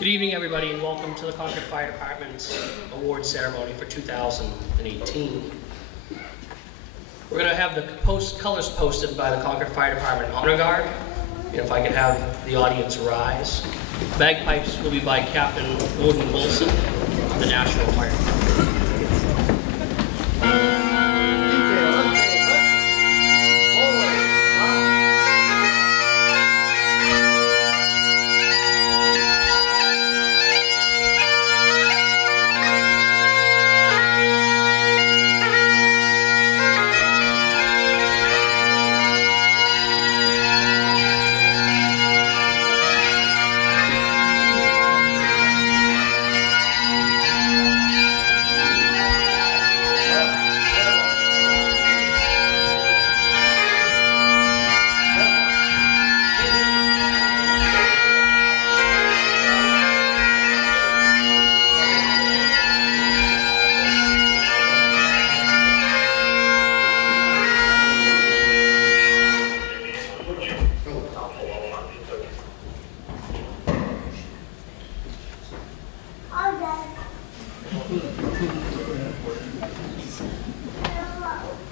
Good evening, everybody, and welcome to the Concord Fire Department's award ceremony for 2018. We're going to have the colors posted by the Concord Fire Department Honor Guard. And if I could have the audience rise. Bagpipes will be by Captain Gordon Wilson of the National Fire Department.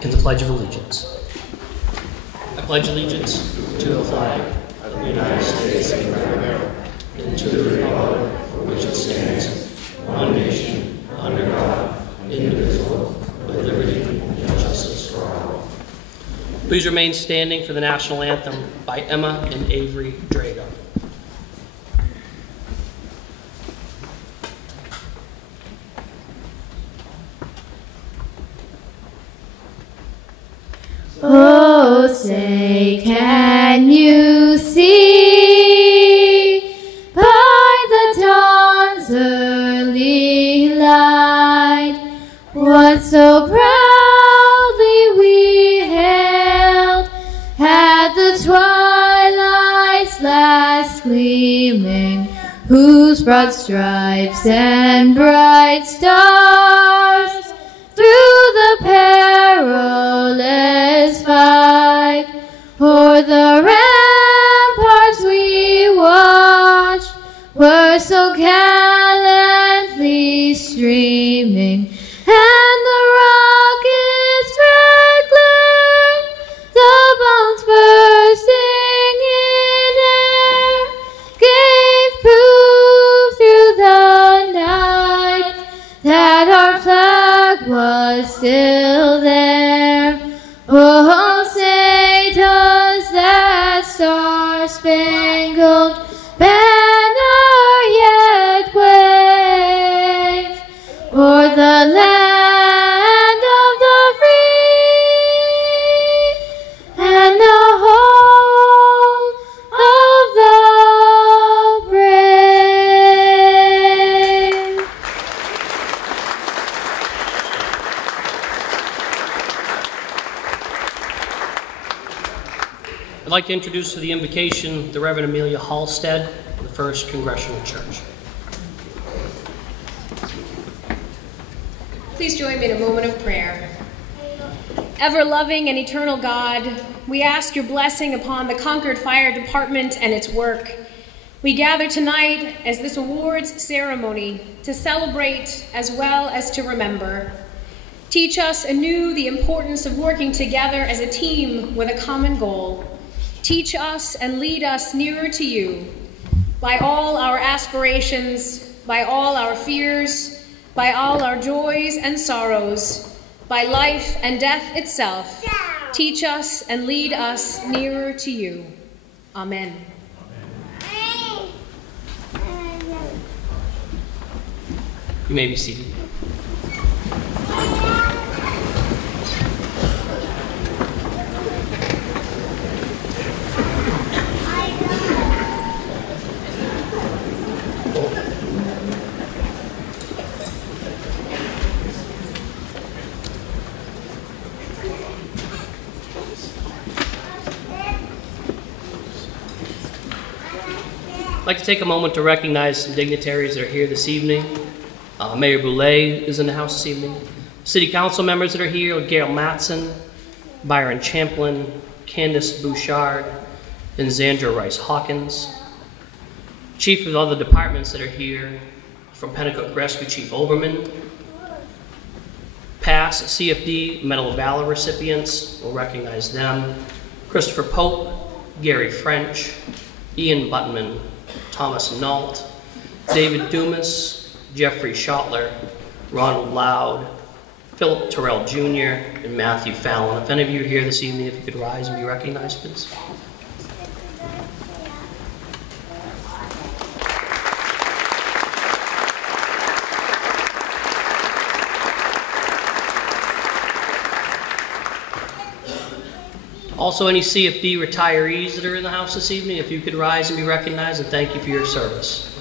In the Pledge of Allegiance. I pledge allegiance to the flag of the United States of America and to the republic for which it stands, one nation, under God, indivisible, with liberty and justice for all. Please remain standing for the National Anthem by Emma and Avery Drago. Oh, say, can you see by the dawn's early light what so proudly we hailed at the twilight's last gleaming, whose broad stripes and bright stars through the perilous fight o'er the ramparts we watched were so gallantly streaming, and the rocket's red glare, the bombs bursting in air, gave proof through the night that our flag was still there. Oh, say, does that star-spangled banner yet wave o'er the land of the free and the home of the brave? I'd like to introduce to the invocation the Reverend Amelia Halstead of the First Congregational Church. Please join me in a moment of prayer. Ever-loving and eternal God, we ask your blessing upon the Concord Fire Department and its work. We gather tonight as this awards ceremony to celebrate as well as to remember. Teach us anew the importance of working together as a team with a common goal. Teach us and lead us nearer to you by all our aspirations, by all our fears, by all our joys and sorrows, by life and death itself. Teach us and lead us nearer to you. Amen. You may be seated. I'd like to take a moment to recognize some dignitaries that are here this evening. Mayor Boulay is in the house this evening. City Council members that are here, Gail Mattson, Byron Champlin, Candace Bouchard, and Zandra Rice Hawkins. Chief of other departments that are here, from Pennacook Rescue, Chief Oberman. Past CFD Medal of Valor recipients, we'll recognize them. Christopher Pope, Gary French, Ian Butman, Thomas Nault, David Dumas, Jeffrey Schottler, Ronald Loud, Philip Terrell Jr., and Matthew Fallon. If any of you are here this evening, if you could rise and be recognized, please. Also, any CFD retirees that are in the house this evening, if you could rise and be recognized, and thank you for your service.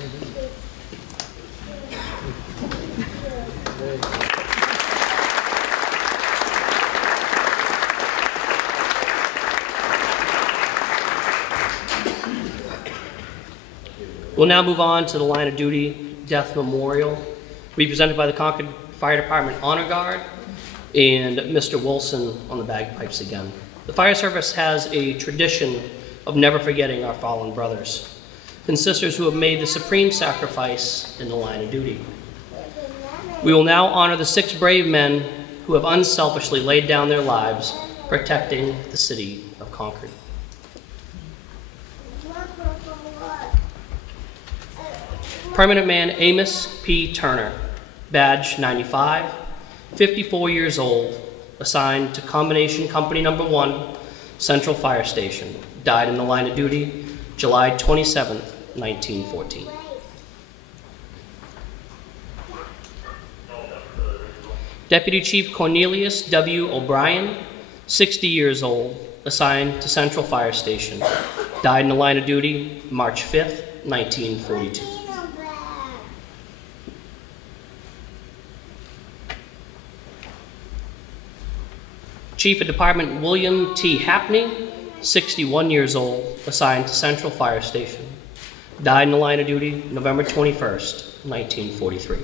We'll now move on to the line of duty death memorial, to be presented by the Concord Fire Department Honor Guard and Mr. Wilson on the bagpipes again. The fire service has a tradition of never forgetting our fallen brothers and sisters who have made the supreme sacrifice in the line of duty. We will now honor the 6 brave men who have unselfishly laid down their lives protecting the city of Concord. Permanent Man Amos P. Turner, badge 95, 54 years old, assigned to Combination Company Number 1, Central Fire Station, died in the line of duty July 27, 1914. Deputy Chief Cornelius W. O'Brien, 60 years old, assigned to Central Fire Station, died in the line of duty March 5, 1942. Chief of Department William T. Hapney, 61 years old, assigned to Central Fire Station, died in the line of duty November 21st, 1943.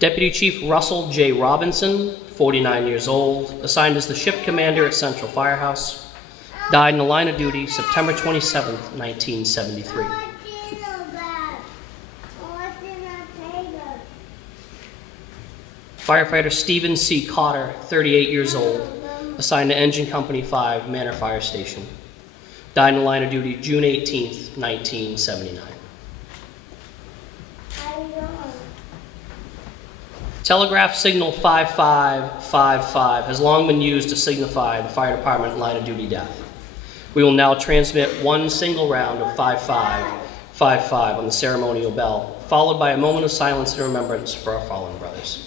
Deputy Chief Russell J. Robinson, 49 years old, assigned as the shift commander at Central Firehouse, died in the line of duty September 27th, 1973. Firefighter Stephen C. Cotter, 38 years old, assigned to Engine Company 5, Manor Fire Station, died in the line of duty June 18th, 1979. Telegraph signal 5555 has long been used to signify the fire department line of duty death. We will now transmit one single round of 5555 on the ceremonial bell, followed by a moment of silence and remembrance for our fallen brothers.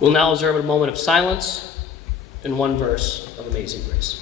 We'll now observe a moment of silence and one verse of Amazing Grace.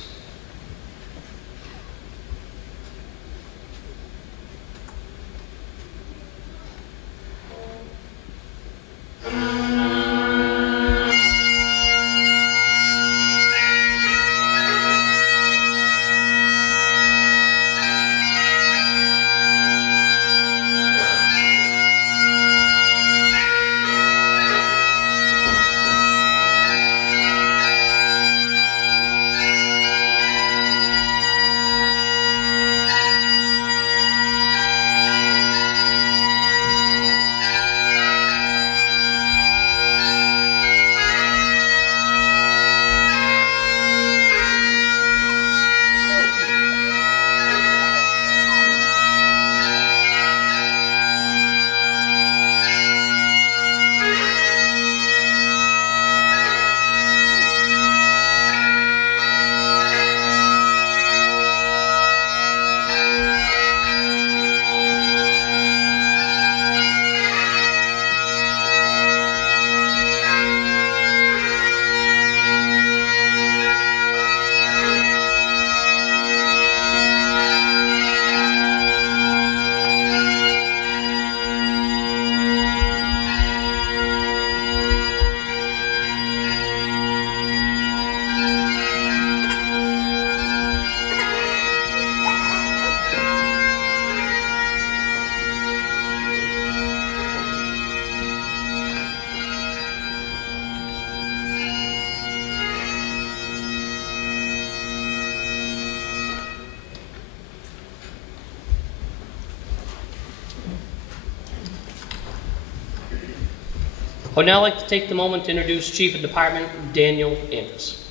I would now like to take the moment to introduce Chief of Department Daniel Andrews.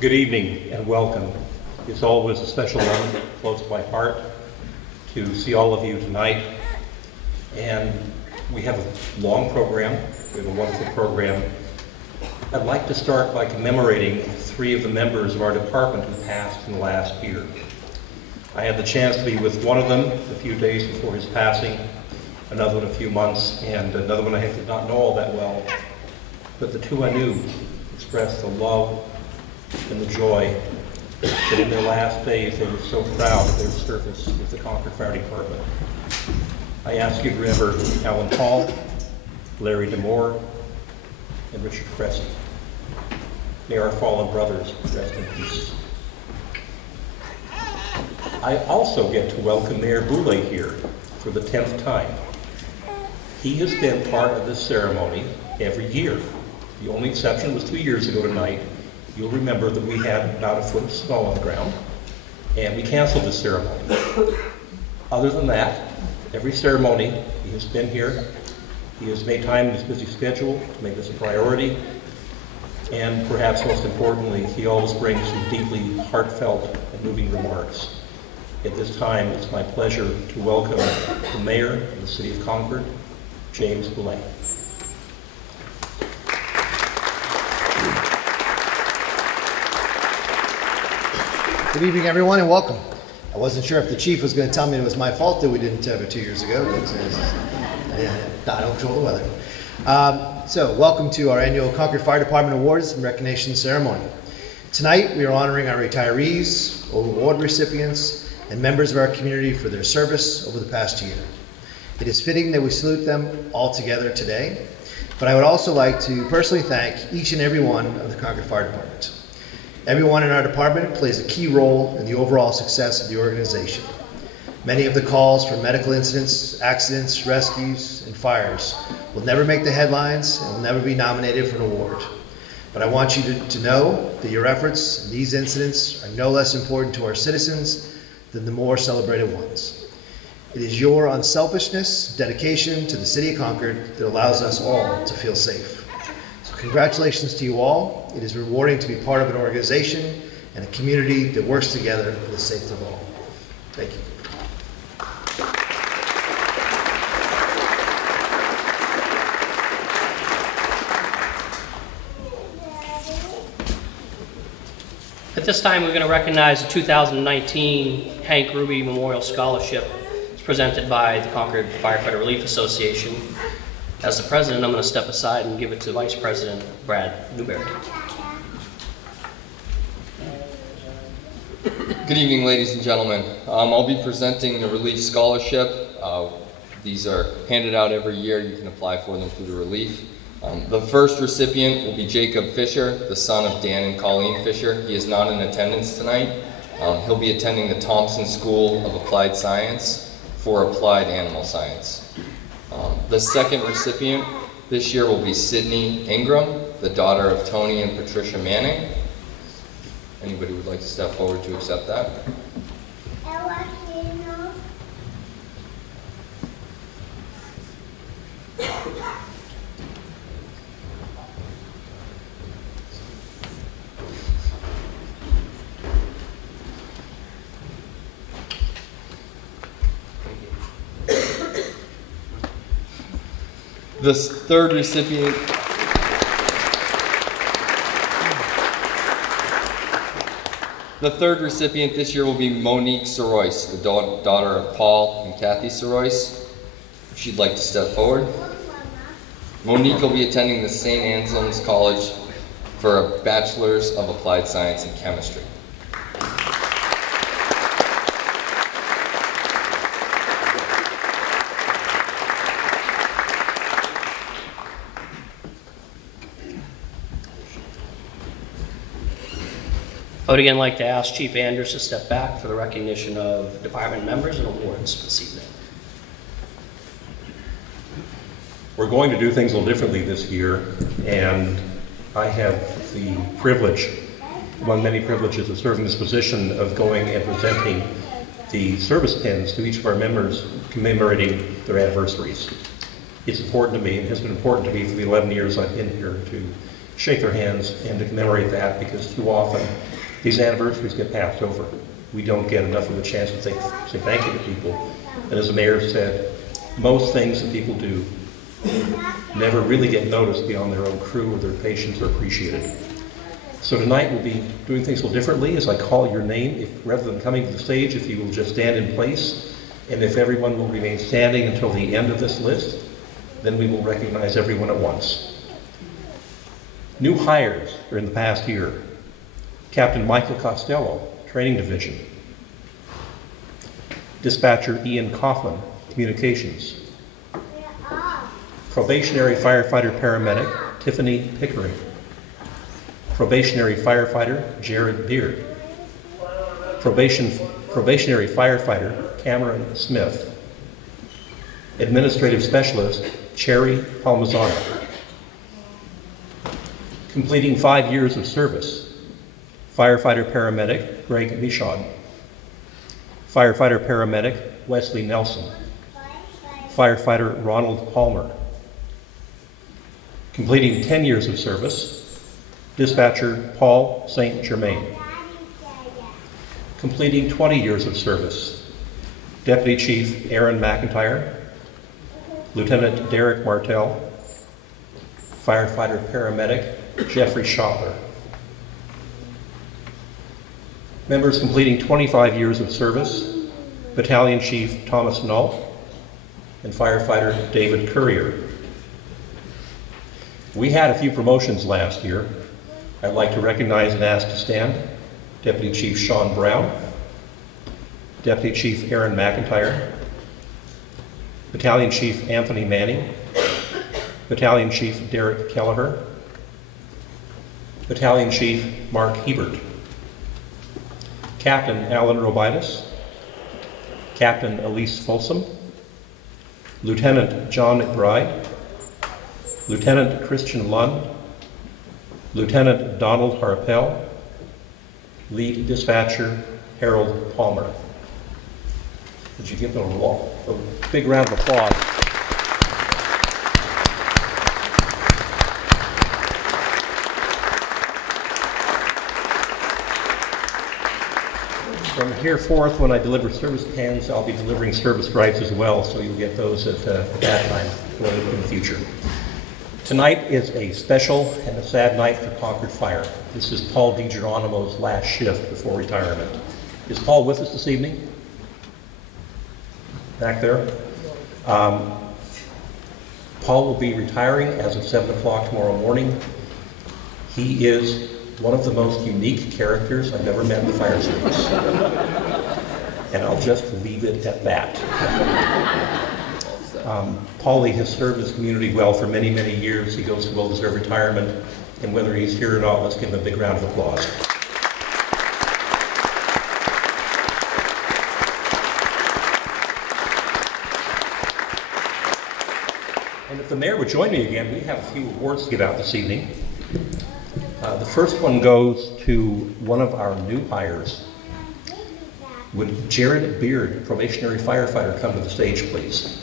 Good evening and welcome. It's always a special moment that floats my heart to see all of you tonight. And we have a long program. We have a wonderful program. I'd like to start by commemorating 3 of the members of our department who passed in the last year. I had the chance to be with one of them a few days before his passing, another one a few months, and another one I did not know all that well. But the 2 I knew expressed the love and the joy that in their last days they were so proud of their service with the Concord Fire Department. I ask you to remember Alan Hall, Larry DeMoore, and Richard Cressy. May our fallen brothers rest in peace. I also get to welcome Mayor Boulay here for the 10th time. He has been part of this ceremony every year. The only exception was 2 years ago tonight. You'll remember that we had about a foot of snow on the ground, and we canceled the ceremony. Other than that, every ceremony, he has been here. He has made time in his busy schedule to make this a priority. And perhaps most importantly, he always brings some deeply heartfelt and moving remarks. At this time, it's my pleasure to welcome the Mayor of the City of Concord, James Boulay. Good evening, everyone, and welcome. I wasn't sure if the chief was going to tell me it was my fault that we didn't have it 2 years ago, but I don't control the weather. So, welcome to our annual Concord Fire Department Awards and Recognition Ceremony. Tonight, we are honoring our retirees, award recipients, and members of our community for their service over the past year. It is fitting that we salute them all together today, but I would also like to personally thank each and every one of the Concord Fire Department. Everyone in our department plays a key role in the overall success of the organization. Many of the calls for medical incidents, accidents, rescues, and fires will never make the headlines and will never be nominated for an award. But I want you to know that your efforts in these incidents are no less important to our citizens than the more celebrated ones. It is your unselfishness, dedication to the City of Concord that allows us all to feel safe. Congratulations to you all. It is rewarding to be part of an organization and a community that works together for the safety of all. Thank you. At this time, we're going to recognize the 2019 Hank Ruby Memorial Scholarship. It's presented by the Concord Firefighter Relief Association. As the president, I'm going to step aside and give it to Vice President Brad Newberry. Good evening, ladies and gentlemen. I'll be presenting the Relief Scholarship. These are handed out every year. You can apply for them through the Relief. The first recipient will be Jacob Fisher, the son of Dan and Colleen Fisher. He is not in attendance tonight. He'll be attending the Thompson School of Applied Science for Applied Animal Science. The second recipient this year will be Sydney Ingram, the daughter of Tony and Patricia Manning. Anybody would like to step forward to accept that? The third recipient this year will be Monique Sorois, the daughter of Paul and Kathy Sorois. If she'd like to step forward. Monique will be attending the St. Anselm's College for a Bachelor's of Applied Science in Chemistry. I would again like to ask Chief Andrews to step back for the recognition of department members and awards this evening. We're going to do things a little differently this year, and I have the privilege, among many privileges, of serving this position of going and presenting the service pins to each of our members commemorating their anniversaries. It's important to me, and has been important to me for the 11 years I've been here, to shake their hands and to commemorate that, because too often these anniversaries get passed over. We don't get enough of a chance to say thank you to people. And as the mayor said, most things that people do never really get noticed beyond their own crew or their patients or appreciated. So tonight we'll be doing things a little differently as I call your name. If, rather than coming to the stage, if you will just stand in place, and if everyone will remain standing until the end of this list, then we will recognize everyone at once. New hires during the past year: Captain Michael Costello, Training Division; Dispatcher Ian Coughlin, Communications; Probationary Firefighter Paramedic Tiffany Pickering; Probationary Firefighter Jared Beard; Probationary Firefighter Cameron Smith; Administrative Specialist Cherry Palmazzano. Completing 5 years of service: Firefighter Paramedic Greg Michaud; Firefighter Paramedic Wesley Nelson; Firefighter Ronald Palmer. Completing 10 years of service: Dispatcher Paul St. Germain. Completing 20 years of service: Deputy Chief Aaron McIntyre, Lieutenant Derek Martell, Firefighter Paramedic Jeffrey Schottler. Members completing 25 years of service: Battalion Chief Thomas Null and Firefighter David Courier. We had a few promotions last year. I'd like to recognize and ask to stand Deputy Chief Sean Brown, Deputy Chief Aaron McIntyre, Battalion Chief Anthony Manning, Battalion Chief Derek Kelleher, Battalion Chief Mark Hebert, Captain Alan Robidas, Captain Elise Folsom, Lieutenant John McBride, Lieutenant Christian Lund, Lieutenant Donald Harpel, Lead Dispatcher Harold Palmer. Would you give them a big round of applause? From here forth, when I deliver service pins, I'll be delivering service stripes as well, so you'll get those at that time in the future. Tonight is a special and a sad night for Concord Fire. This is Paul DiGeronimo's last shift before retirement. Is Paul with us this evening? Back there? Paul will be retiring as of 7 o'clock tomorrow morning. He is one of the most unique characters I've ever met in the fire service. And I'll just leave it at that. Paulie has served his community well for many, many years. He goes to well-deserved retirement, and whether he's here or not, let's give him a big round of applause. And if the mayor would join me again, we have a few awards to give out this evening. The first one goes to one of our new hires. Would Jared Beard, probationary firefighter, come to the stage, please?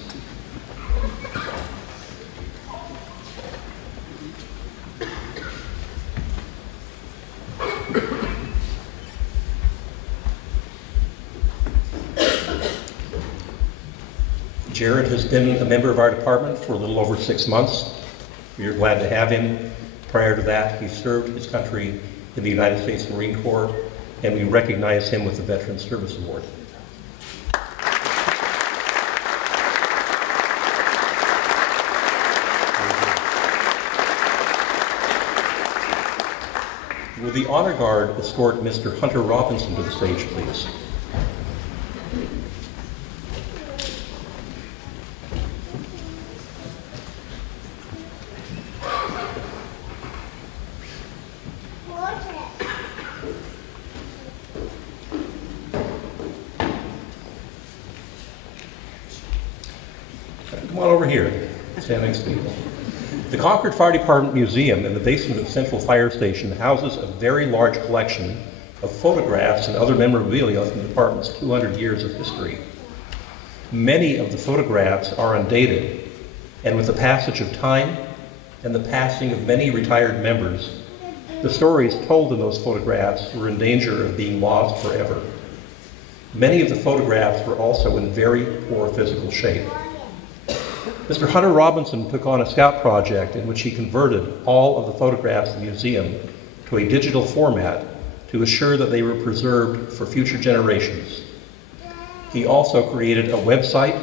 Jared has been a member of our department for a little over 6 months. We are glad to have him. Prior to that, he served his country in the United States Marine Corps, and we recognize him with the Veteran Service Award. Will the Honor Guard escort Mr. Hunter Robinson to the stage, please? Come on over here. Stand next to me. The Concord Fire Department Museum in the basement of Central Fire Station houses a very large collection of photographs and other memorabilia from the department's 200 years of history. Many of the photographs are undated, and with the passage of time and the passing of many retired members, the stories told in those photographs were in danger of being lost forever. Many of the photographs were also in very poor physical shape. Mr. Hunter Robinson took on a scout project in which he converted all of the photographs in the museum to a digital format to assure that they were preserved for future generations. He also created a website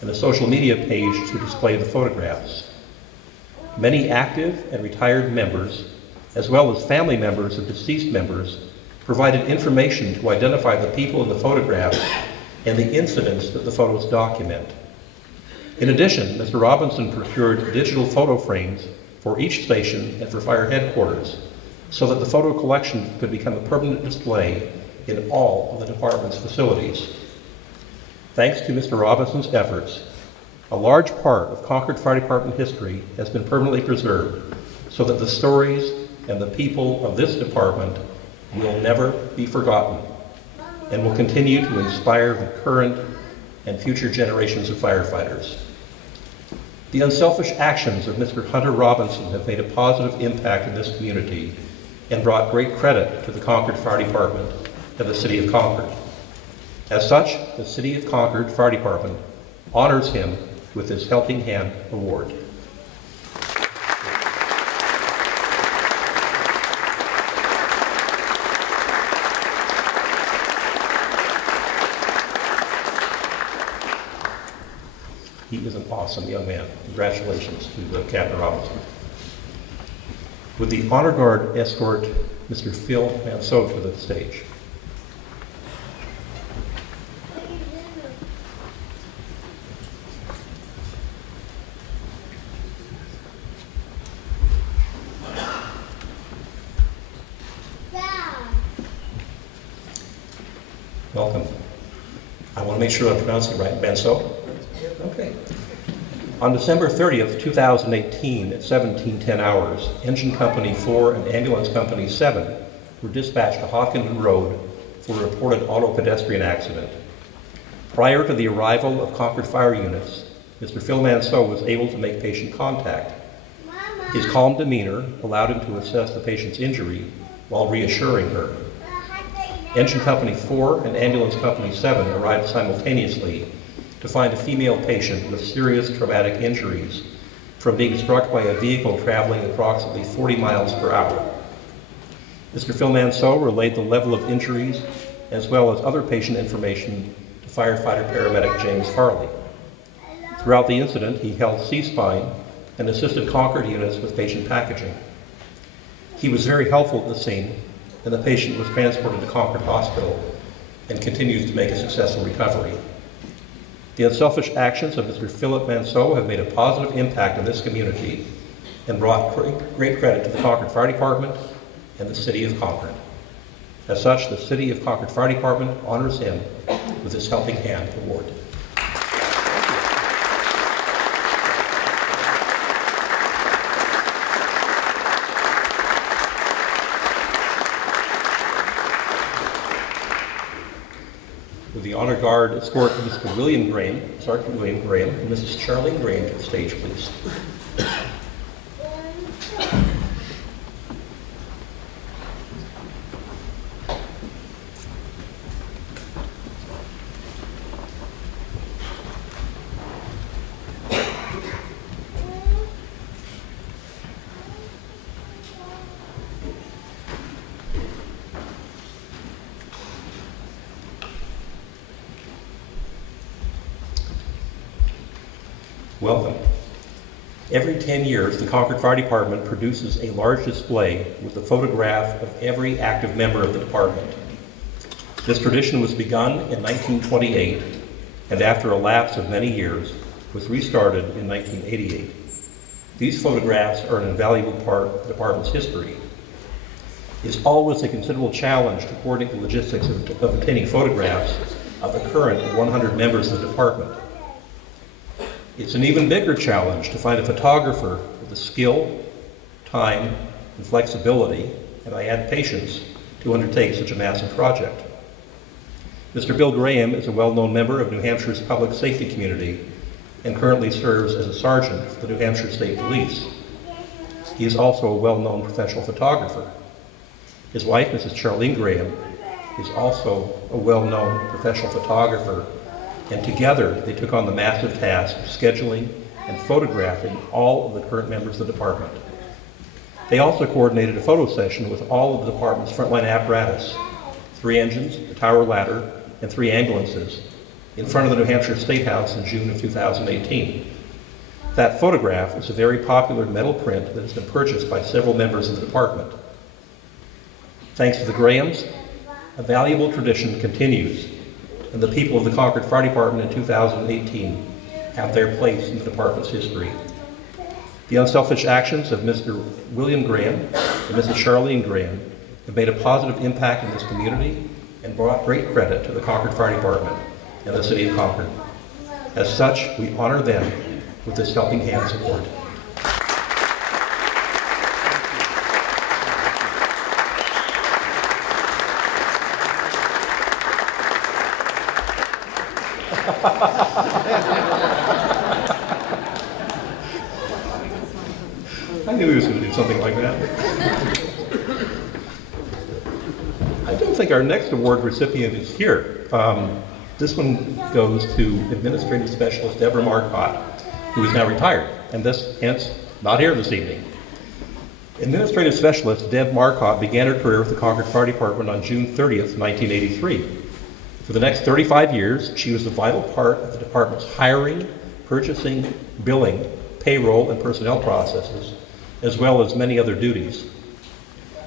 and a social media page to display the photographs. Many active and retired members, as well as family members of deceased members, provided information to identify the people in the photographs and the incidents that the photos document. In addition, Mr. Robinson procured digital photo frames for each station and for fire headquarters so that the photo collection could become a permanent display in all of the department's facilities. Thanks to Mr. Robinson's efforts, a large part of Concord Fire Department history has been permanently preserved so that the stories and the people of this department will never be forgotten and will continue to inspire the current and future generations of firefighters. The unselfish actions of Mr. Hunter Robinson have made a positive impact in this community and brought great credit to the Concord Fire Department and the City of Concord. As such, the City of Concord Fire Department honors him with this Helping Hand Award. He is an awesome young man. Congratulations to Captain Robinson. Would the Honor Guard escort Mr. Phil Manceau to the stage? Welcome. I want to make sure I'm pronouncing it right. Manceau? Okay. On December 30th, 2018, at 17:10 hours, Engine Company 4 and Ambulance Company 7 were dispatched to Hopkinton Road for a reported auto pedestrian accident. Prior to the arrival of Concord Fire units, Mr. Phil Manceau was able to make patient contact. His calm demeanor allowed him to assess the patient's injury while reassuring her. Engine Company 4 and Ambulance Company 7 arrived simultaneously to find a female patient with serious traumatic injuries from being struck by a vehicle traveling approximately 40 miles per hour. Mr. Phil Manceau relayed the level of injuries as well as other patient information to firefighter paramedic James Harley. Throughout the incident, he held C-spine and assisted Concord units with patient packaging. He was very helpful at the scene, and the patient was transported to Concord Hospital and continues to make a successful recovery. The unselfish actions of Mr. Philip Manceau have made a positive impact in this community and brought great credit to the Concord Fire Department and the City of Concord. As such, the City of Concord Fire Department honors him with this Helping Hand Award. With the Honor Guard escort Mr. William Graham, Sergeant William Graham, and Mrs. Charlene Graham to the stage, please. Welcome. Every 10 years, the Concord Fire Department produces a large display with a photograph of every active member of the department. This tradition was begun in 1928, and after a lapse of many years, was restarted in 1988. These photographs are an invaluable part of the department's history. It's always a considerable challenge to coordinate the logistics of obtaining photographs of the current 100 members of the department. It's an even bigger challenge to find a photographer with the skill, time, and flexibility, and I add patience, to undertake such a massive project. Mr. Bill Graham is a well-known member of New Hampshire's public safety community and currently serves as a sergeant for the New Hampshire State Police. He is also a well-known professional photographer. His wife, Mrs. Charlene Graham, is also a well-known professional photographer, and together they took on the massive task of scheduling and photographing all of the current members of the department. They also coordinated a photo session with all of the department's frontline apparatus, 3 engines, a tower ladder, and 3 ambulances, in front of the New Hampshire State House in June of 2018. That photograph is a very popular metal print that has been purchased by several members of the department. Thanks to the Grahams, a valuable tradition continues, and the people of the Concord Fire Department in 2018 have their place in the department's history. The unselfish actions of Mr. William Graham and Mrs. Charlene Graham have made a positive impact in this community and brought great credit to the Concord Fire Department and the City of Concord. As such, we honor them with this Helping Hands Award. I knew he was going to do something like that. I don't think our next award recipient is here. This one goes to Administrative Specialist Deb Markoff, who is now retired, and hence not here this evening. Administrative Specialist Deb Markoff began her career with the Concord Fire Department on June 30th, 1983. For the next 35 years, she was a vital part of the department's hiring, purchasing, billing, payroll, and personnel processes, as well as many other duties.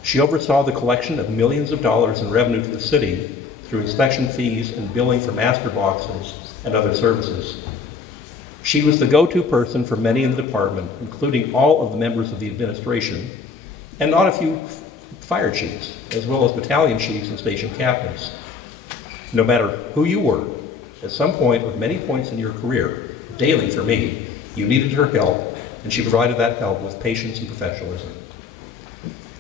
She oversaw the collection of millions of dollars in revenue to the city through inspection fees and billing for master boxes and other services. She was the go-to person for many in the department, including all of the members of the administration, and not a few fire chiefs, as well as battalion chiefs and station captains. No matter who you were, at some point or many points in your career, daily for me, you needed her help, and she provided that help with patience and professionalism.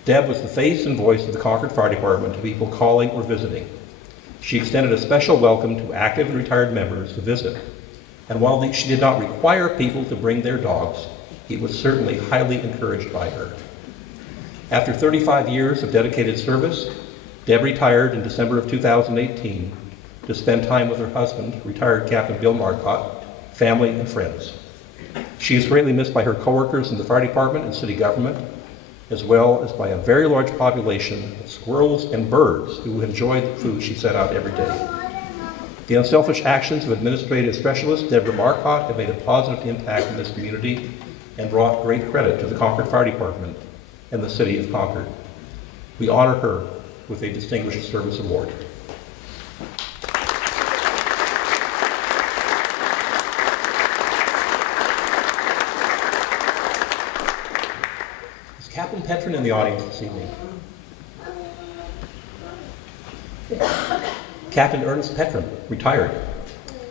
Deb was the face and voice of the Concord Fire Department to people calling or visiting. She extended a special welcome to active and retired members to visit. And while she did not require people to bring their dogs, he was certainly highly encouraged by her. After 35 years of dedicated service, Deb retired in December of 2018 to spend time with her husband, retired Captain Bill Markoff, family, and friends. She is greatly missed by her coworkers in the fire department and city government, as well as by a very large population of squirrels and birds who enjoyed the food she set out every day. The unselfish actions of Administrative Specialist Deb Markoff have made a positive impact in this community and brought great credit to the Concord Fire Department and the City of Concord. We honor her with a Distinguished Service Award. Is Captain Petrin in the audience this evening? Captain Ernest Petrin, retired.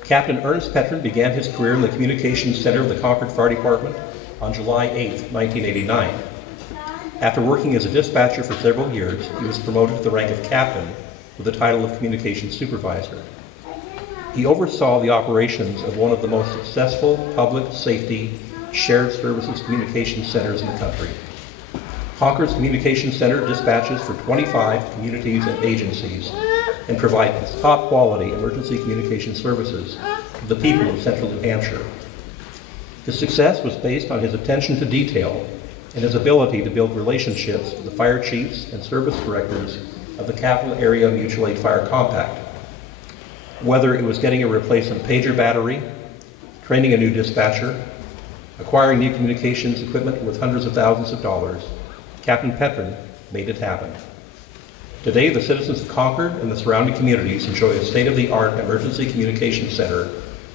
Captain Ernest Petrin began his career in the Communications Center of the Concord Fire Department on July 8, 1989. After working as a dispatcher for several years, he was promoted to the rank of captain with the title of Communications Supervisor. He oversaw the operations of one of the most successful public safety shared services communications centers in the country. Concord's Communications Center dispatches for 25 communities and agencies and provides top quality emergency communication services to the people of central New Hampshire. His success was based on his attention to detail and his ability to build relationships with the fire chiefs and service directors of the Capital Area Mutual Aid Fire Compact. Whether it was getting a replacement pager battery, training a new dispatcher, acquiring new communications equipment worth hundreds of thousands of dollars, Captain Petrin made it happen. Today, the citizens of Concord and the surrounding communities enjoy a state-of-the-art emergency communications center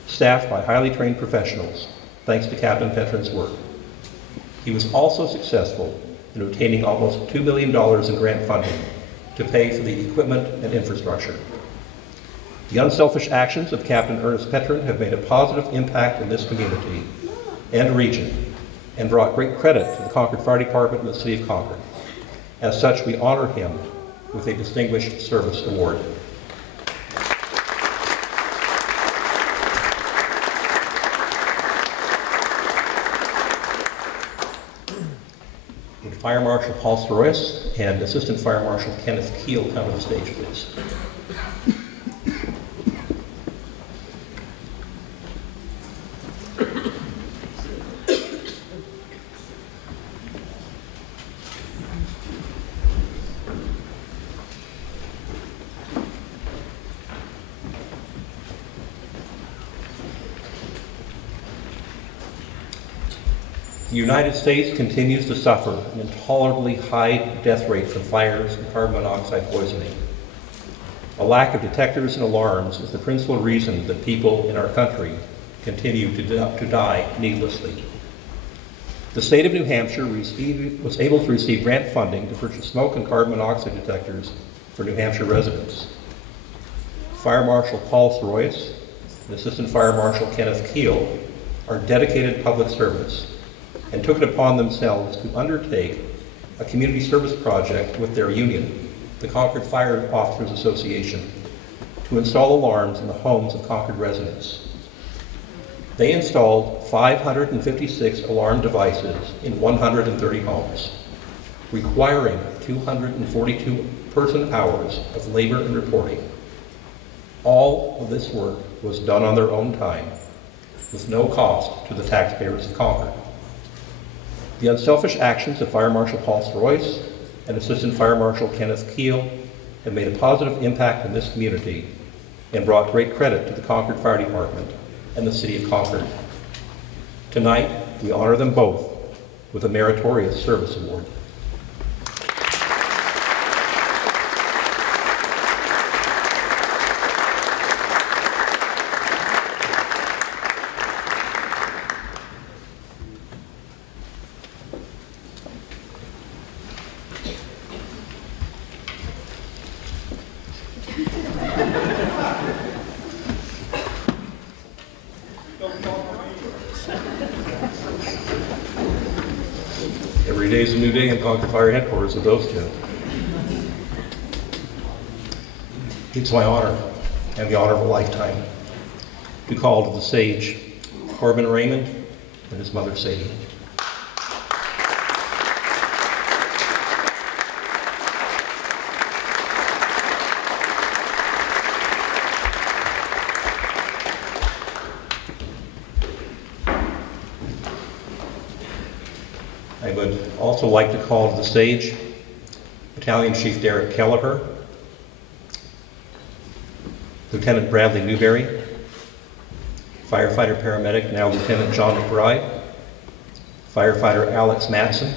staffed by highly trained professionals, thanks to Captain Petrin's work. He was also successful in obtaining almost $2 million in grant funding to pay for the equipment and infrastructure. The unselfish actions of Captain Ernest Petrin have made a positive impact in this community and region and brought great credit to the Concord Fire Department and the City of Concord. As such, we honor him with a Distinguished Service Award. Would Fire Marshal Paul Sorois and Assistant Fire Marshal Kenneth Keel come to the stage, please? The United States continues to suffer an intolerably high death rate from fires and carbon monoxide poisoning. A lack of detectors and alarms is the principal reason that people in our country continue to die needlessly. The state of New Hampshire was able to receive grant funding to purchase smoke and carbon monoxide detectors for New Hampshire residents. Fire Marshal Paul Sorois and Assistant Fire Marshal Kenneth Keel are dedicated public servants and took it upon themselves to undertake a community service project with their union, the Concord Fire Officers Association, to install alarms in the homes of Concord residents. They installed 556 alarm devices in 130 homes, requiring 242 person-hours of labor and reporting. All of this work was done on their own time, with no cost to the taxpayers of Concord. The unselfish actions of Fire Marshal Paul Sorois and Assistant Fire Marshal Kenneth Keel have made a positive impact in this community and brought great credit to the Concord Fire Department and the City of Concord. Tonight, we honor them both with a Meritorious Service Award. Every day is a new day in Concord Fire Headquarters with those two. It's my honor and the honor of a lifetime to call to the stage Corbin Raymond and his mother Sadie. I would also like to call to the stage Battalion Chief Derek Kelleher, Lieutenant Bradley Newberry, Firefighter Paramedic, now Lieutenant John McBride, Firefighter Alex Matson,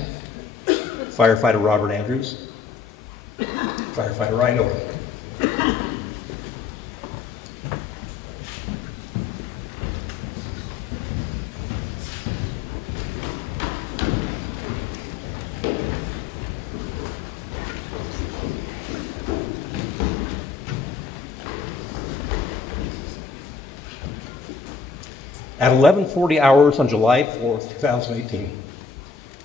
Firefighter Robert Andrews, Firefighter Ryan Owen. At 11:40 hours on July 4th, 2018,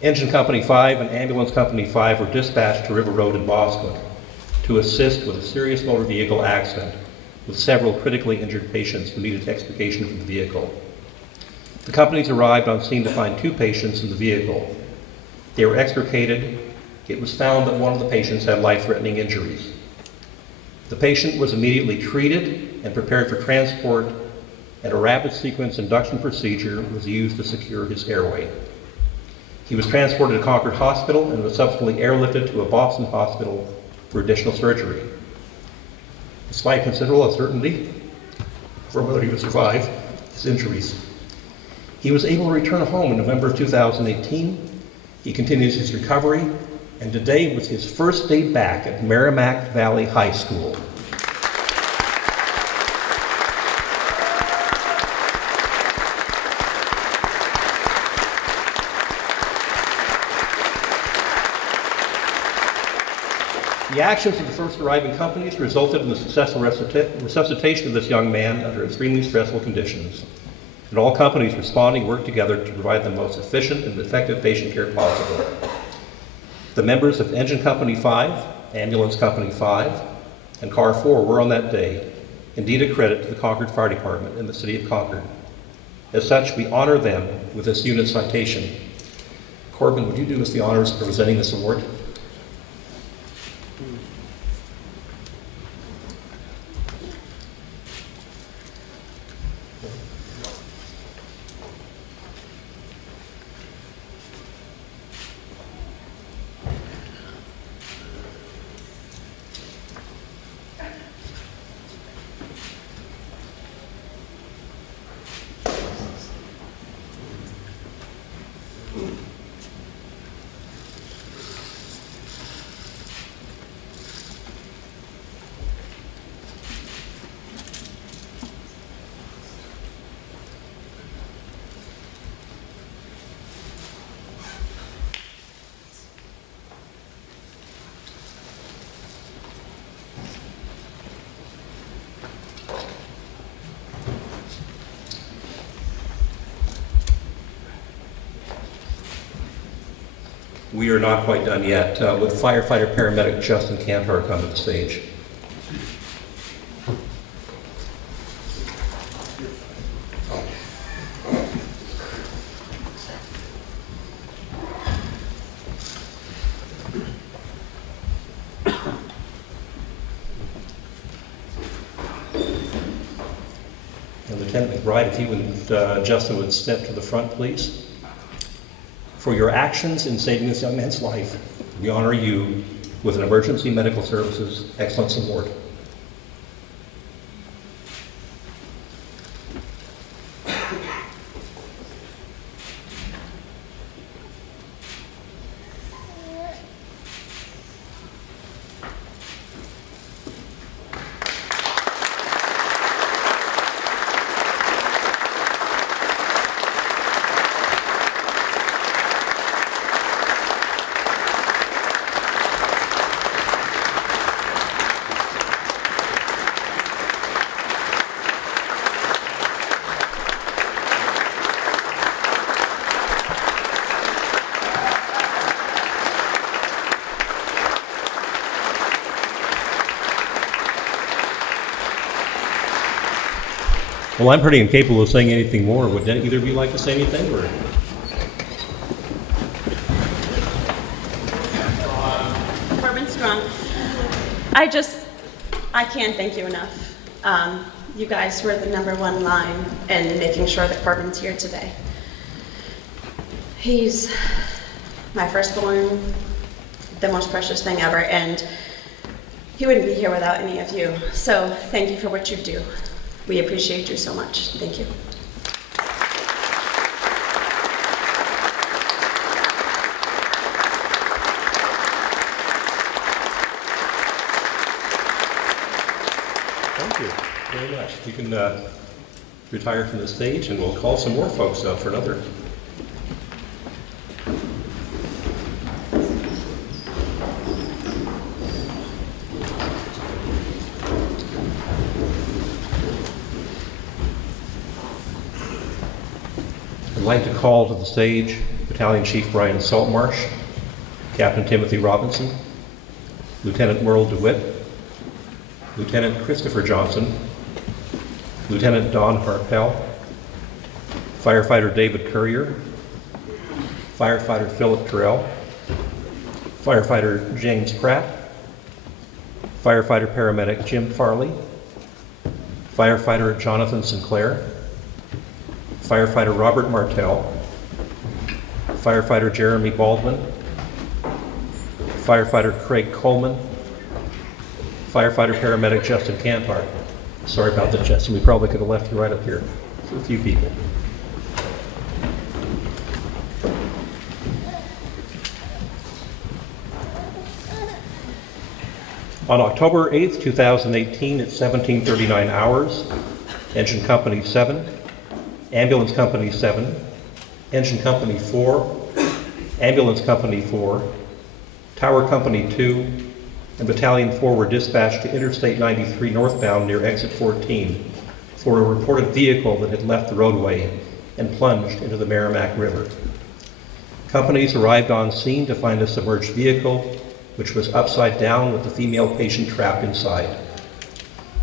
Engine Company 5 and Ambulance Company 5 were dispatched to River Road in Boston to assist with a serious motor vehicle accident with several critically injured patients who needed extrication from the vehicle. The companies arrived on scene to find 2 patients in the vehicle. They were extricated. It was found that one of the patients had life-threatening injuries. The patient was immediately treated and prepared for transport, and a rapid sequence induction procedure was used to secure his airway. He was transported to Concord Hospital and was subsequently airlifted to a Boston hospital for additional surgery. Despite considerable uncertainty for whether he would survive his injuries, he was able to return home in November of 2018. He continues his recovery, and today was his first day back at Merrimack Valley High School. The actions of the first arriving companies resulted in the successful resuscitation of this young man under extremely stressful conditions. And all companies responding worked together to provide the most efficient and effective patient care possible. The members of Engine Company 5 Ambulance Company 5, and Car 4 were on that day indeed a credit to the Concord Fire Department in the city of Concord. As such, we honor them with this unit citation. Corbin, would you do us the honors of presenting this award? We are not quite done yet. Would Firefighter Paramedic Justin Cantor come to the stage? And Lieutenant McBride, if you and Justin would step to the front, please. For your actions in saving this young man's life, we honor you with an Emergency Medical Services Excellence Award. Well, I'm pretty incapable of saying anything more. Would either of you like to say anything? Or? Corbin Strong. I can't thank you enough. You guys were the #1 line in making sure that Corbin's here today. He's my firstborn, the most precious thing ever, and he wouldn't be here without any of you. So thank you for what you do. We appreciate you so much. Thank you. Thank you very much. You can retire from the stage, and we'll call some more folks up for another. I'd like to call to the stage Battalion Chief Brian Saltmarsh, Captain Timothy Robinson, Lieutenant Merle DeWitt, Lieutenant Christopher Johnson, Lieutenant Don Harpel, Firefighter David Currier, Firefighter Philip Terrell, Firefighter James Pratt, Firefighter Paramedic Jim Farley, Firefighter Jonathan Sinclair, Firefighter Robert Martell, Firefighter Jeremy Baldwin, Firefighter Craig Coleman, Firefighter Paramedic Justin Cantar. Sorry about that, Justin. We probably could have left you right up here for a few people. On October 8th, 2018 at 17:39 hours, Engine Company 7, Ambulance Company 7, Engine Company 4, Ambulance Company 4, Tower Company 2, and Battalion 4 were dispatched to Interstate 93 northbound near Exit 14 for a reported vehicle that had left the roadway and plunged into the Merrimack River. Companies arrived on scene to find a submerged vehicle which was upside down with the female patient trapped inside.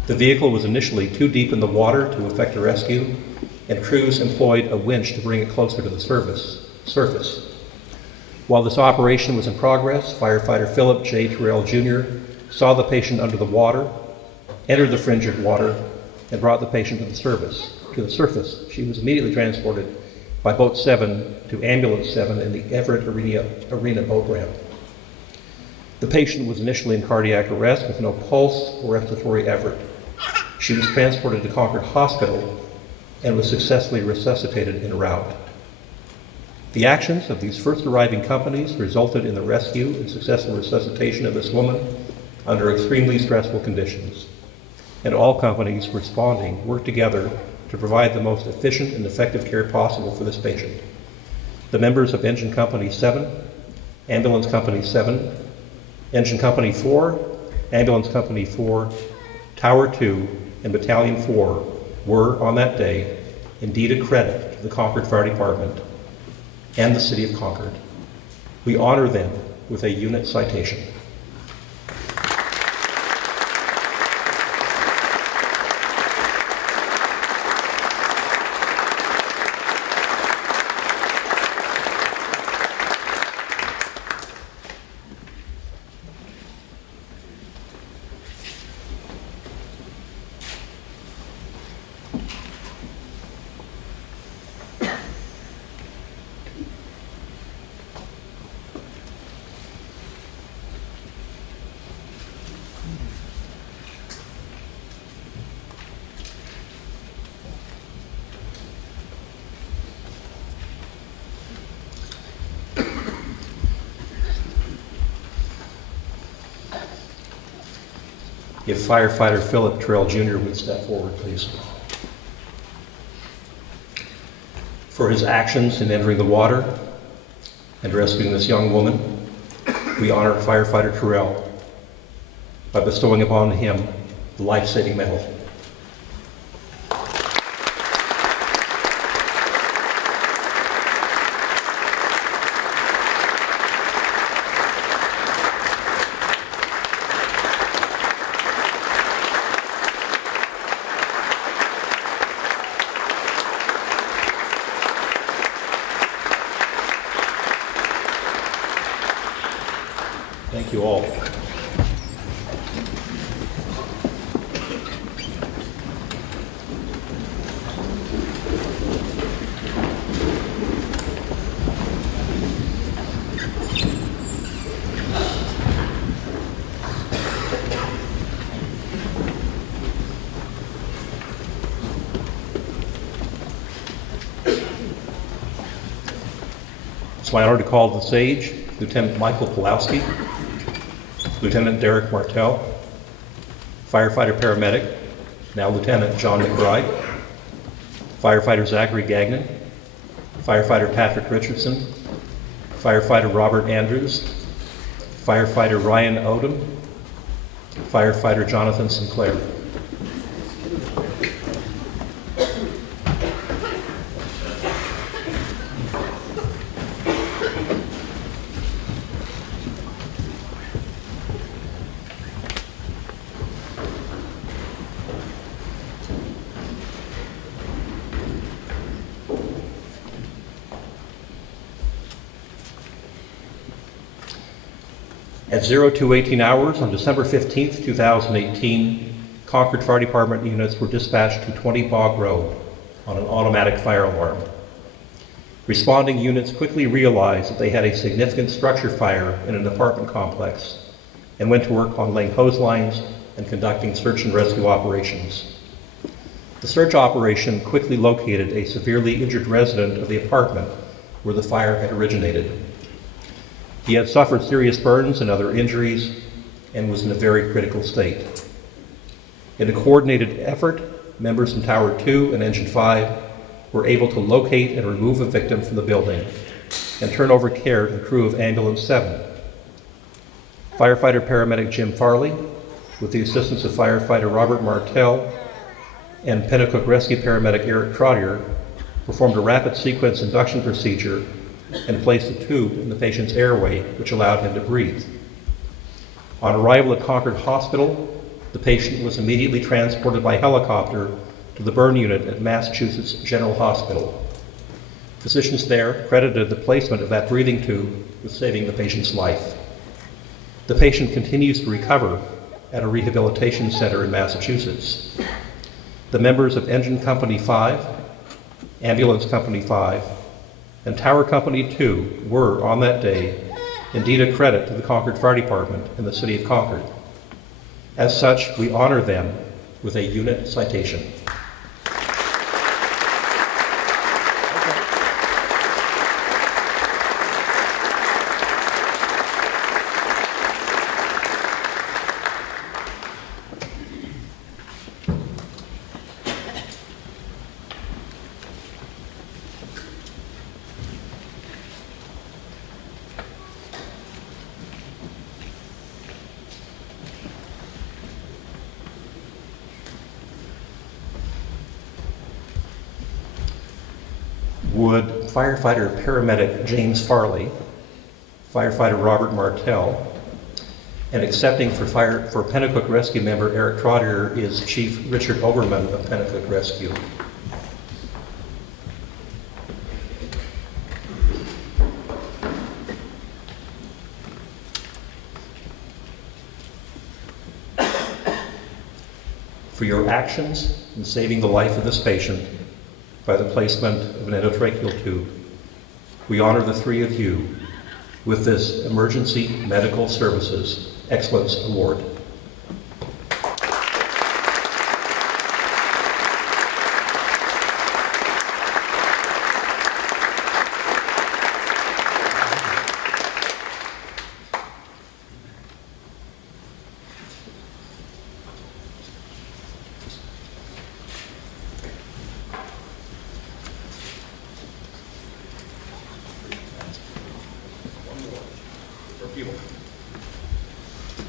The vehicle was initially too deep in the water to effect a rescue, and crews employed a winch to bring it closer to the surface. While this operation was in progress, firefighter Philip J. Terrell Jr. saw the patient under the water, entered the frigid water, and brought the patient to the surface. She was immediately transported by Boat 7 to Ambulance 7 in the Everett Arena boat ramp. The patient was initially in cardiac arrest with no pulse or respiratory effort. She was transported to Concord Hospital and was successfully resuscitated en route. The actions of these first arriving companies resulted in the rescue and successful resuscitation of this woman under extremely stressful conditions. And all companies responding worked together to provide the most efficient and effective care possible for this patient. The members of Engine Company 7, Ambulance Company 7, Engine Company 4, Ambulance Company 4, Tower 2, and Battalion 4 were, on that day, indeed a credit to the Concord Fire Department and the City of Concord. We honor them with a unit citation. If firefighter Philip Terrell Jr. would step forward, please. For his actions in entering the water and rescuing this young woman, we honor firefighter Terrell by bestowing upon him the life-saving medal. Thank you all. It's my honor to call the sage, Lieutenant Michael Pulowski, Lieutenant Derek Martell, Firefighter Paramedic, now Lieutenant John McBride, Firefighter Zachary Gagnon, Firefighter Patrick Richardson, Firefighter Robert Andrews, Firefighter Ryan Odom, Firefighter Jonathan Sinclair. At 0218 hours on December 15th, 2018, Concord Fire Department units were dispatched to 20 Bog Road on an automatic fire alarm. Responding units quickly realized that they had a significant structure fire in an apartment complex and went to work on laying hose lines and conducting search and rescue operations. The search operation quickly located a severely injured resident of the apartment where the fire had originated. He had suffered serious burns and other injuries and was in a very critical state. In a coordinated effort, members from Tower 2 and Engine 5 were able to locate and remove a victim from the building and turn over care to the crew of Ambulance 7. Firefighter Paramedic Jim Farley, with the assistance of Firefighter Robert Martell and Pennacook Rescue Paramedic Eric Trottier, performed a rapid sequence induction procedure and placed a tube in the patient's airway, which allowed him to breathe. On arrival at Concord Hospital, the patient was immediately transported by helicopter to the burn unit at Massachusetts General Hospital. Physicians there credited the placement of that breathing tube with saving the patient's life. The patient continues to recover at a rehabilitation center in Massachusetts. The members of Engine Company 5, Ambulance Company 5, and Tower Company 2 were, on that day, indeed a credit to the Concord Fire Department and the City of Concord. As such, we honor them with a unit citation. Would firefighter paramedic James Farley, firefighter Robert Martell, and accepting for Pennacook Rescue member Eric Trotter is Chief Richard Oberman of Pennacook Rescue. For your actions in saving the life of this patient by the placement of an endotracheal tube, we honor the three of you with this Emergency Medical Services Excellence Award.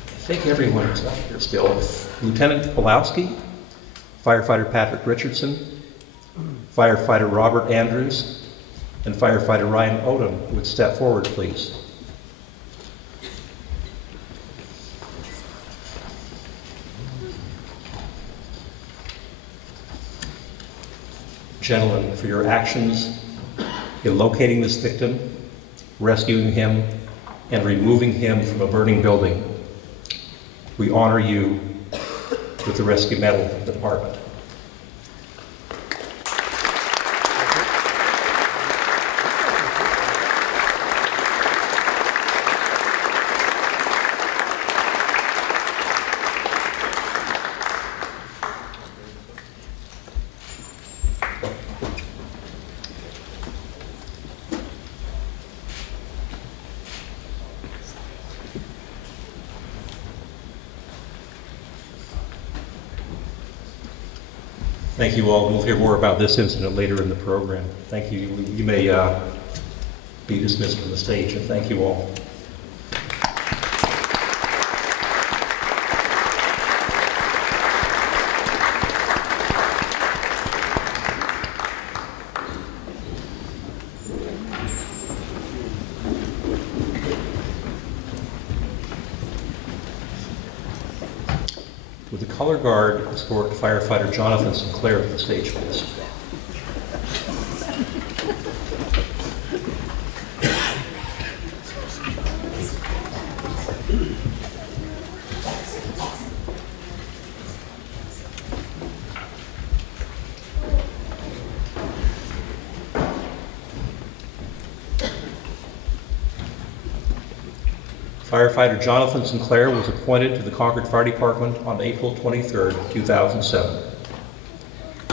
I think everyone is up here still. Lieutenant Pulowski, firefighter Patrick Richardson, firefighter Robert Andrews, and firefighter Ryan Odom would step forward, please. Gentlemen, for your actions in locating this victim, rescuing him, and removing him from a burning building, we honor you with the Rescue Medal Department. Thank you all. We'll hear more about this incident later in the program. Thank you. You may be dismissed from the stage, and thank you all. Would the color guard escort firefighter Jonathan Sinclair to the stage, please? Firefighter Jonathan Sinclair was appointed to the Concord Fire Department on April 23, 2007.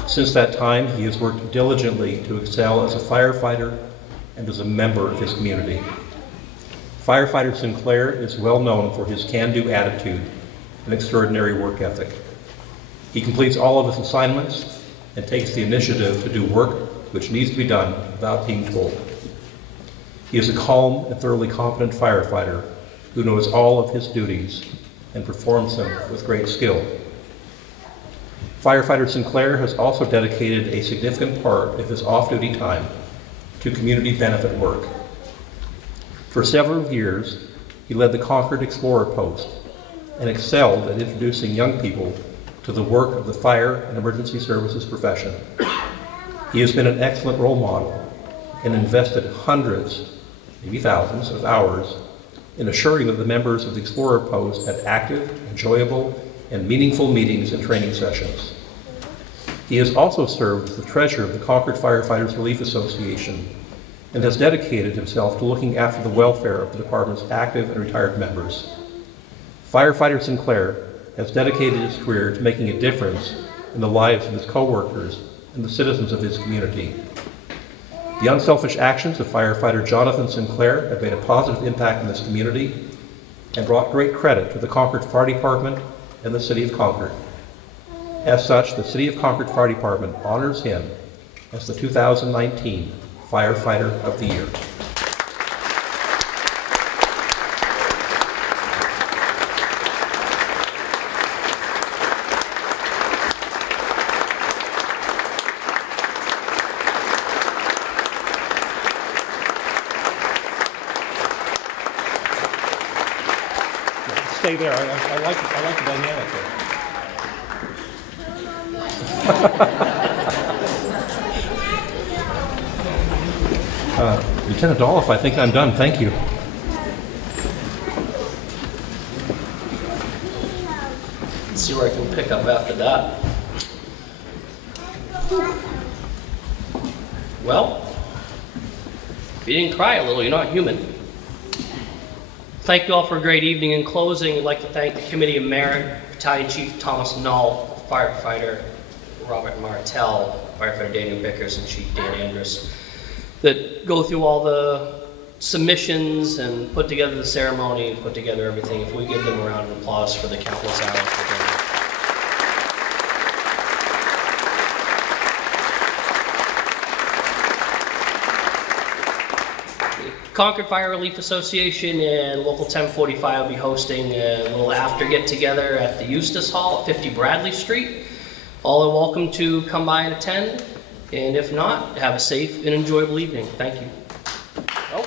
Since that time, he has worked diligently to excel as a firefighter and as a member of his community. Firefighter Sinclair is well known for his can-do attitude and extraordinary work ethic. He completes all of his assignments and takes the initiative to do work which needs to be done without being told. He is a calm and thoroughly competent firefighter who knows all of his duties and performs them with great skill. Firefighter Sinclair has also dedicated a significant part of his off-duty time to community benefit work. For several years, he led the Concord Explorer Post, and excelled at introducing young people to the work of the fire and emergency services profession. He has been an excellent role model and invested hundreds, maybe thousands, of hours in assuring that the members of the Explorer Post had active, enjoyable, and meaningful meetings and training sessions. He has also served as the treasurer of the Concord Firefighters Relief Association and has dedicated himself to looking after the welfare of the department's active and retired members. Firefighter Sinclair has dedicated his career to making a difference in the lives of his co-workers and the citizens of his community. The unselfish actions of firefighter Jonathan Sinclair have made a positive impact in this community and brought great credit to the Concord Fire Department and the City of Concord. As such, the City of Concord Fire Department honors him as the 2019 Firefighter of the Year. Stay there. I like the dynamic there. Lieutenant Dolph, I think I'm done. Thank you. Let's see where I can pick up after that. Well, if you didn't cry a little, you're not human. Thank you all for a great evening. In closing, I'd like to thank the Committee of Merit, Battalion Chief Thomas Null, Firefighter Robert Martell, Firefighter Daniel Bickers, and Chief Dan Andrus, that go through all the submissions and put together the ceremony and put together everything. If we give them a round of applause for the countless hours they've done. Concord Fire Relief Association and Local 1045 will be hosting a little after get-together at the Eustis Hall at 50 Bradley Street. All are welcome to come by and attend, and if not, have a safe and enjoyable evening. Thank you. Oh,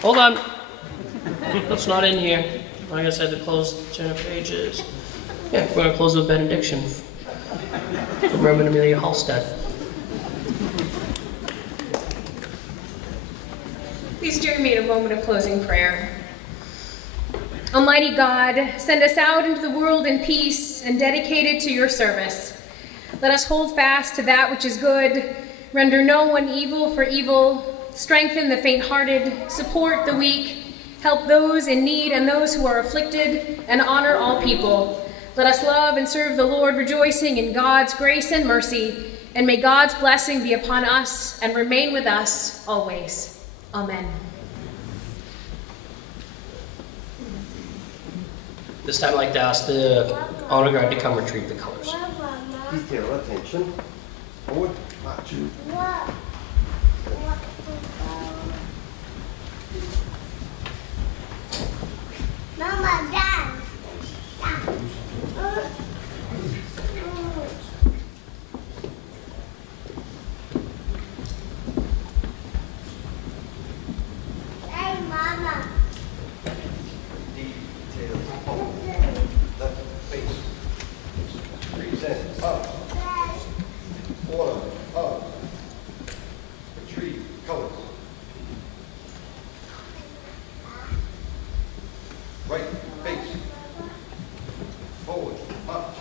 hold on. That's not in here. I guess I had to close the 10 pages. Yeah, we're going to close with benediction from Reverend Amelia Halstead. Please join me in a moment of closing prayer. Almighty God, send us out into the world in peace and dedicated to your service. Let us hold fast to that which is good, render no one evil for evil, strengthen the faint-hearted, support the weak, help those in need and those who are afflicted, and honor all people. Let us love and serve the Lord, rejoicing in God's grace and mercy, and may God's blessing be upon us and remain with us always. Amen. This time I'd like to ask the honor guard to come retrieve the colors. Detail attention. Forward, march. Mama, Dad. Hey, Mama. Details forward. Left face. Present. Up. Order. Up. Retrieve. Colors. Right face. Forward. Up.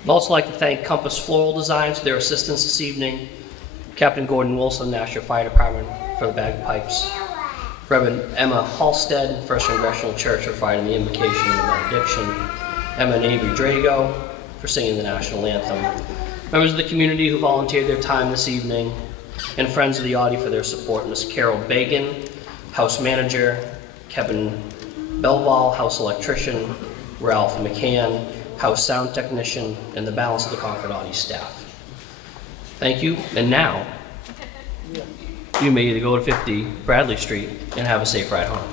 I'd also like to thank Compass Floral Designs for their assistance this evening, Captain Gordon Wilson, National Fire Department, for the bagpipes, Reverend Emma Halstead, First Congressional Church, for providing the invocation and the benediction, Emma and Avery Drago for singing the National Anthem, members of the community who volunteered their time this evening, and friends of the Audi for their support, Ms. Carol Bagan, House Manager, Kevin Belval, House Electrician, Ralph McCann, House Sound Technician, and the balance of the Concord Audi staff. Thank you, and now, you may either go to 50 Bradley Street and have a safe ride home.